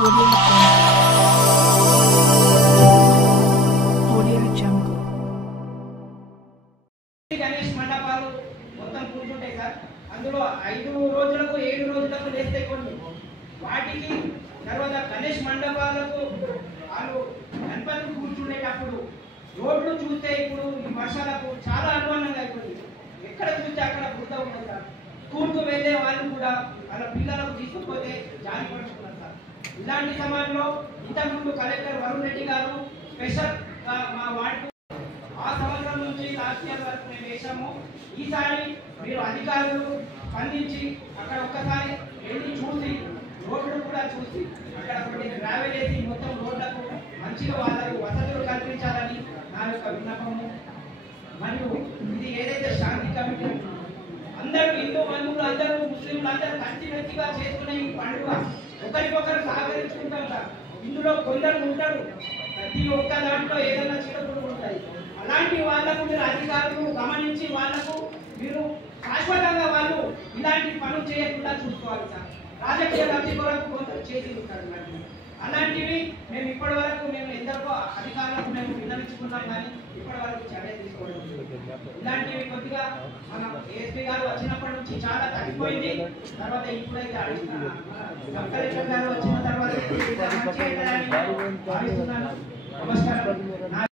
గణేష్ మండపాలు మొత్తం కూర్చుంటాయి సార్. అందులో 5 రోజులకు 7 రోజులకు లేస్తాయి కొన్ని. వాటికి తర్వాత గణేష్ మండపాలకు వాళ్ళు గణపతిని కూర్చునేటప్పుడు రోడ్లు చూస్తే ఇప్పుడు ఈ వర్షాలకు చాలా అనుమానంగా అయిపోయింది. ఎక్కడ చూస్తే అక్కడ బురద ఉన్నది సార్. స్కూల్కు వెళ్ళే వాళ్ళు కూడా వాళ్ళ పిల్లలకు తీసుకుపోతే జారి పడుతున్నారు సార్. ఇలాంటి సమయంలో ఇంతకుముందు కలెక్టర్ వరుణ్ రెడ్డి గారు స్పెషల్ మా వార్డు ఆ సంవత్సరం నుంచి లాస్ట్ ఇయర్ వరకు మేము వేసాము. ఈసారి మీరు అధికారులు స్పందించి అక్కడ ఒక్కసారి వెళ్ళి చూసి రోడ్లు కూడా చూసి అక్కడ కొన్ని ట్రావెల్ వేసి మొత్తం రోడ్లకు మంచిగా వాళ్ళకు వసతులు కల్పించాలని నా యొక్క విన్నపము. మరియు ఇది ఏదైతే శాంతి కమిటీ అందరూ హిందూ బంధువులు అందరూ ముస్లింలు అందరూ కలిసిమెలిసిగా చేసుకునే ఈ పండుగ ఒకరికొకరు సహకరించుకుంటాం సార్. ఇందులో కొందరు ఉంటారు ప్రతి ఒక్క దాంట్లో ఏదైనా చిన్నప్పుడు ఉంటాయి. అలాంటి వాళ్ళకు మీరు అధికారులు గమనించి వాళ్ళకు మీరు శాశ్వతంగా వాళ్ళు ఇలాంటి పనులు చేయకుండా చూసుకోవాలి సార్. రాజకీయ లబ్ధి కొరకు కొందరు చేసి ఉంటారు. అలాంటివి మేము ఇప్పటి వరకు ఎందరికో అధికారులకు మేము విన్నవించుకున్నాం, కానీ ఇప్పటి వరకు చర్య తీసుకోవడం. ఇలాంటివి కొద్దిగా మన ఏఎస్పీ గారు వచ్చినప్పటి నుంచి చాలా తగ్గిపోయింది. తర్వాత ఇప్పుడైతే కలెక్టర్ గారు వచ్చిన తర్వాత భావిస్తున్నాను. నమస్కారం.